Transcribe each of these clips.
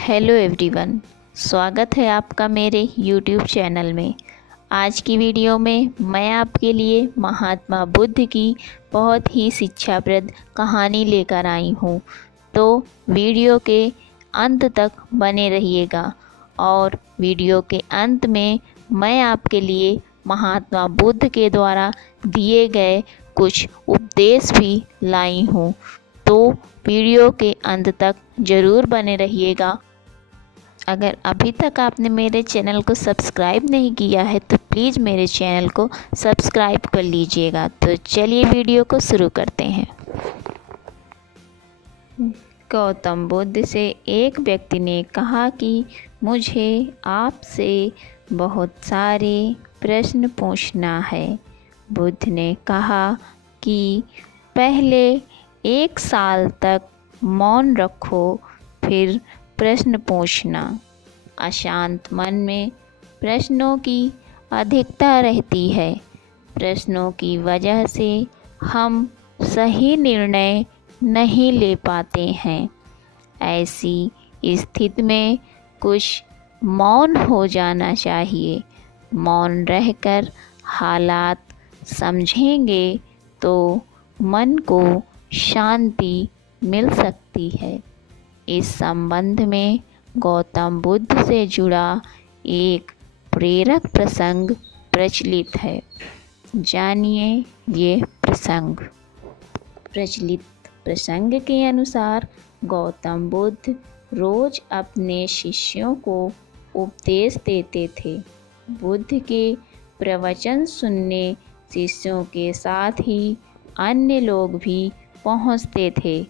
Hello everyone, स्वागत है आपका मेरे यूट्यूब चैनल में। आज की वीडियो में मैं आपके लिए महात्मा बुद्ध की बहुत ही शिक्षाप्रद कहानी लेकर आई हूँ। तो वीडियो के अंत तक बने रहिएगा और वीडियो के अंत में मैं आपके लिए महात्मा बुद्ध के द्वारा दिए गए कुछ उपदेश भी लाई हूँ। तो वीडियो के अंत तक ज़रूर बने रहिएगा। अगर अभी तक आपने मेरे चैनल को सब्सक्राइब नहीं किया है तो प्लीज़ मेरे चैनल को सब्सक्राइब कर लीजिएगा। तो चलिए वीडियो को शुरू करते हैं। गौतम बुद्ध से एक व्यक्ति ने कहा कि मुझे आपसे बहुत सारे प्रश्न पूछना है। बुद्ध ने कहा कि पहले 1 साल तक मौन रखो, फिर प्रश्न पूछना। अशांत मन में प्रश्नों की अधिकता रहती है। प्रश्नों की वजह से हम सही निर्णय नहीं ले पाते हैं। ऐसी स्थिति में कुछ मौन हो जाना चाहिए। मौन रहकर हालात समझेंगे तो मन को शांति मिल सकती है। इस संबंध में गौतम बुद्ध से जुड़ा एक प्रेरक प्रसंग प्रचलित है। जानिए ये प्रसंग। प्रचलित प्रसंग के अनुसार गौतम बुद्ध रोज अपने शिष्यों को उपदेश देते थे। बुद्ध के प्रवचन सुनने शिष्यों के साथ ही अन्य लोग भी पहुँचते थे।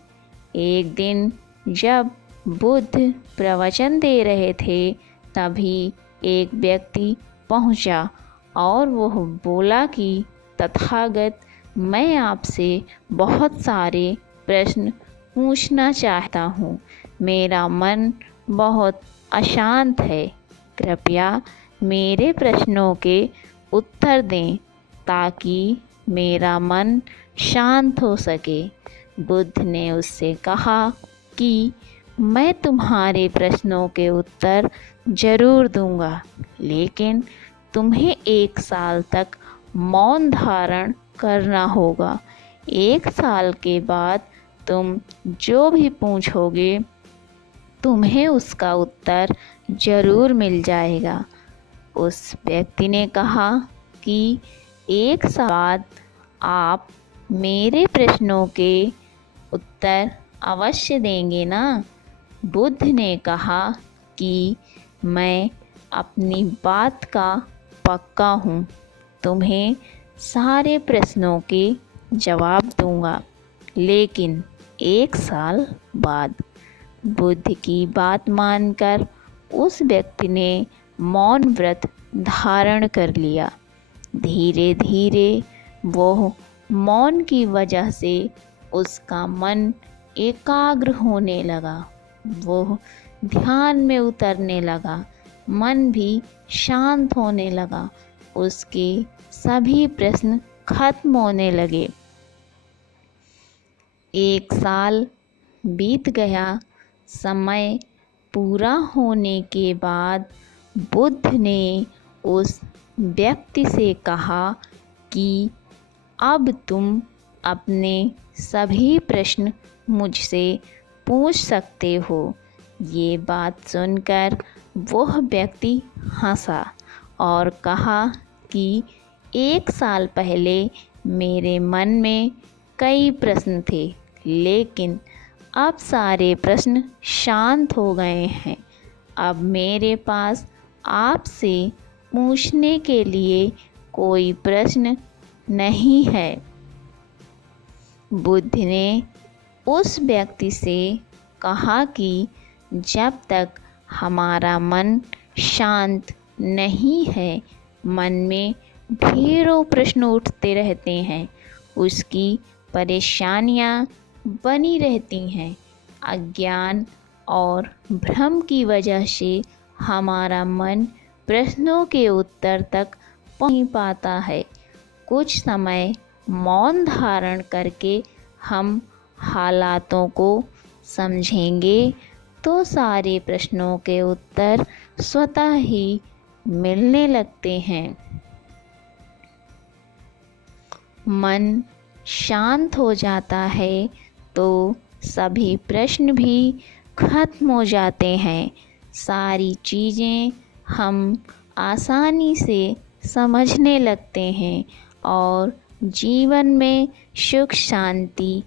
एक दिन जब बुद्ध प्रवचन दे रहे थे तभी एक व्यक्ति पहुंचा और वह बोला कि तथागत, मैं आपसे बहुत सारे प्रश्न पूछना चाहता हूँ। मेरा मन बहुत अशांत है। कृपया मेरे प्रश्नों के उत्तर दें ताकि मेरा मन शांत हो सके। बुद्ध ने उससे कहा कि मैं तुम्हारे प्रश्नों के उत्तर ज़रूर दूंगा, लेकिन तुम्हें 1 साल तक मौन धारण करना होगा। 1 साल के बाद तुम जो भी पूछोगे तुम्हें उसका उत्तर ज़रूर मिल जाएगा। उस व्यक्ति ने कहा कि 1 साल बाद आप मेरे प्रश्नों के उत्तर अवश्य देंगे ना? बुद्ध ने कहा कि मैं अपनी बात का पक्का हूँ। तुम्हें सारे प्रश्नों के जवाब दूंगा, लेकिन 1 साल बाद। बुद्ध की बात मानकर उस व्यक्ति ने मौन व्रत धारण कर लिया। धीरे धीरे वह मौन की वजह से उसका मन एकाग्र होने लगा। वह ध्यान में उतरने लगा। मन भी शांत होने लगा। उसके सभी प्रश्न खत्म होने लगे। 1 साल बीत गया। समय पूरा होने के बाद बुद्ध ने उस व्यक्ति से कहा कि अब तुम अपने सभी प्रश्न मुझसे पूछ सकते हो। ये बात सुनकर वह व्यक्ति हंसा और कहा कि 1 साल पहले मेरे मन में कई प्रश्न थे, लेकिन अब सारे प्रश्न शांत हो गए हैं। अब मेरे पास आपसे पूछने के लिए कोई प्रश्न नहीं है। बुद्ध ने उस व्यक्ति से कहा कि जब तक हमारा मन शांत नहीं है, मन में ढेरों प्रश्न उठते रहते हैं। उसकी परेशानियां बनी रहती हैं। अज्ञान और भ्रम की वजह से हमारा मन प्रश्नों के उत्तर तक पहुंच नहीं पाता है। कुछ समय मौन धारण करके हम हालातों को समझेंगे तो सारे प्रश्नों के उत्तर स्वतः ही मिलने लगते हैं। मन शांत हो जाता है तो सभी प्रश्न भी खत्म हो जाते हैं। सारी चीज़ें हम आसानी से समझने लगते हैं और जीवन में सुख शांति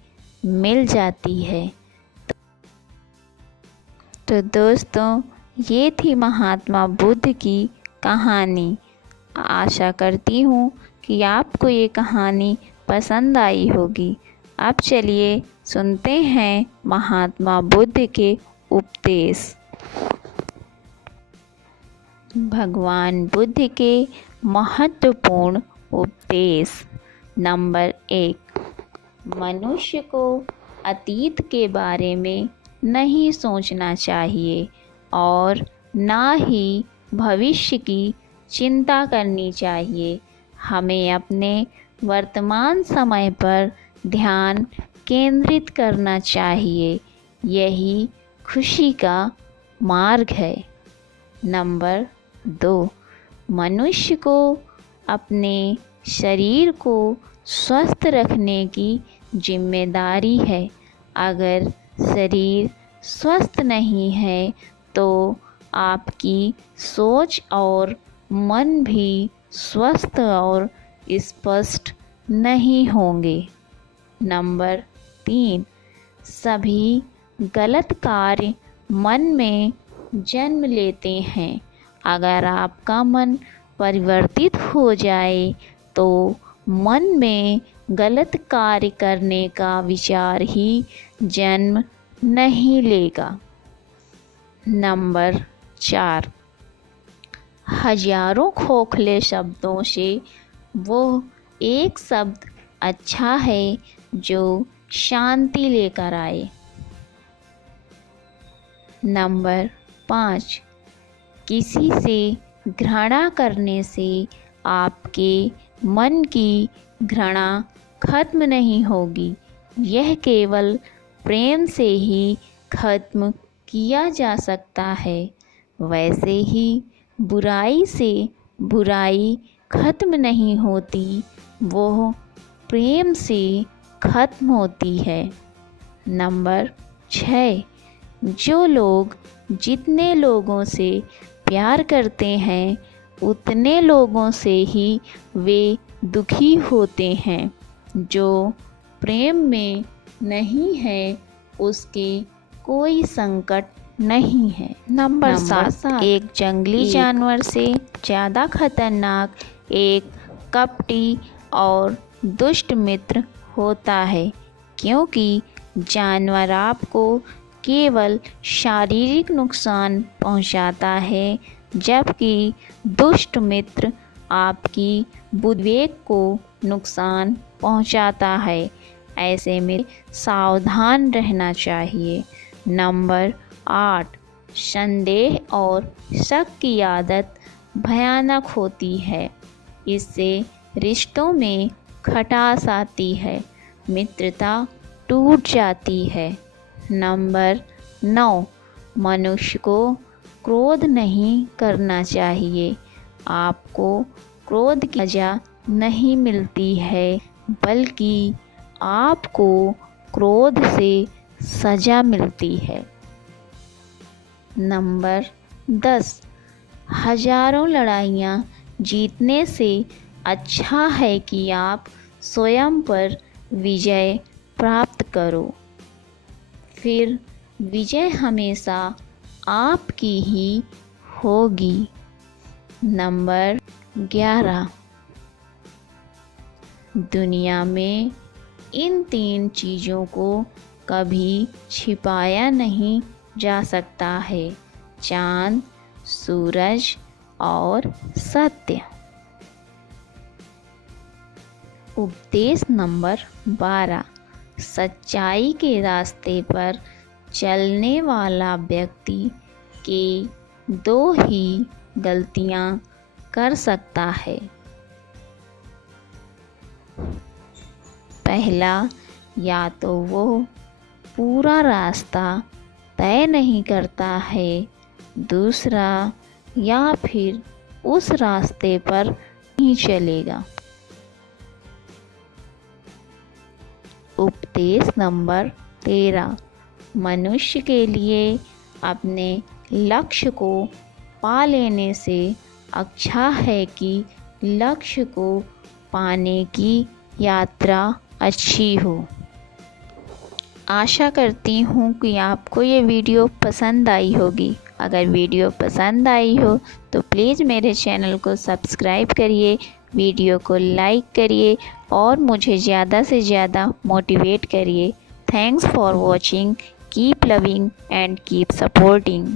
मिल जाती है। तो दोस्तों, ये थी महात्मा बुद्ध की कहानी। आशा करती हूँ कि आपको ये कहानी पसंद आई होगी। अब चलिए सुनते हैं महात्मा बुद्ध के उपदेश। भगवान बुद्ध के महत्वपूर्ण उपदेश। नंबर 1, मनुष्य को अतीत के बारे में नहीं सोचना चाहिए और ना ही भविष्य की चिंता करनी चाहिए। हमें अपने वर्तमान समय पर ध्यान केंद्रित करना चाहिए। यही खुशी का मार्ग है। नंबर 2, मनुष्य को अपने शरीर को स्वस्थ रखने की जिम्मेदारी है। अगर शरीर स्वस्थ नहीं है तो आपकी सोच और मन भी स्वस्थ और स्पष्ट नहीं होंगे। नंबर 3, सभी गलत कार्य मन में जन्म लेते हैं। अगर आपका मन परिवर्तित हो जाए तो मन में गलत कार्य करने का विचार ही जन्म नहीं लेगा। नंबर 4, हजारों खोखले शब्दों से वो एक शब्द अच्छा है जो शांति लेकर आए। नंबर 5, किसी से घृणा करने से आपके मन की घृणा खत्म नहीं होगी। यह केवल प्रेम से ही खत्म किया जा सकता है। वैसे ही बुराई से बुराई खत्म नहीं होती, वो प्रेम से खत्म होती है। नंबर 6, जो लोग जितने लोगों से प्यार करते हैं उतने लोगों से ही वे दुखी होते हैं। जो प्रेम में नहीं है उसके कोई संकट नहीं है। नंबर 7, एक जंगली जानवर से ज़्यादा खतरनाक एक कपटी और दुष्ट मित्र होता है, क्योंकि जानवर आपको केवल शारीरिक नुकसान पहुंचाता है, जबकि दुष्ट मित्र आपकी बुद्धिविवेक को नुकसान पहुंचाता है। ऐसे में सावधान रहना चाहिए। नंबर 8, संदेह और शक की आदत भयानक होती है। इससे रिश्तों में खटास आती है, मित्रता टूट जाती है। नंबर 9, मनुष्य को क्रोध नहीं करना चाहिए। आपको क्रोध की सजा नहीं मिलती है, बल्कि आपको क्रोध से सजा मिलती है। नंबर 10, हजारों लड़ाइयाँ जीतने से अच्छा है कि आप स्वयं पर विजय प्राप्त करो। फिर विजय हमेशा आपकी ही होगी। नंबर 11, दुनिया में इन 3 चीज़ों को कभी छिपाया नहीं जा सकता है: चाँद, सूरज और सत्य। उपदेश नंबर 12, सच्चाई के रास्ते पर चलने वाला व्यक्ति के 2 ही गलतियां कर सकता है। पहला, या तो वो पूरा रास्ता तय नहीं करता है, दूसरा या फिर उस रास्ते पर नहीं चलेगा। उपदेश नंबर 13। मनुष्य के लिए अपने लक्ष्य को पा लेने से अच्छा है कि लक्ष्य को पाने की यात्रा अच्छी हो। आशा करती हूँ कि आपको ये वीडियो पसंद आई होगी। अगर वीडियो पसंद आई हो तो प्लीज़ मेरे चैनल को सब्सक्राइब करिए, वीडियो को लाइक करिए और मुझे ज़्यादा से ज़्यादा मोटिवेट करिए। Thanks for watching, keep loving and keep supporting.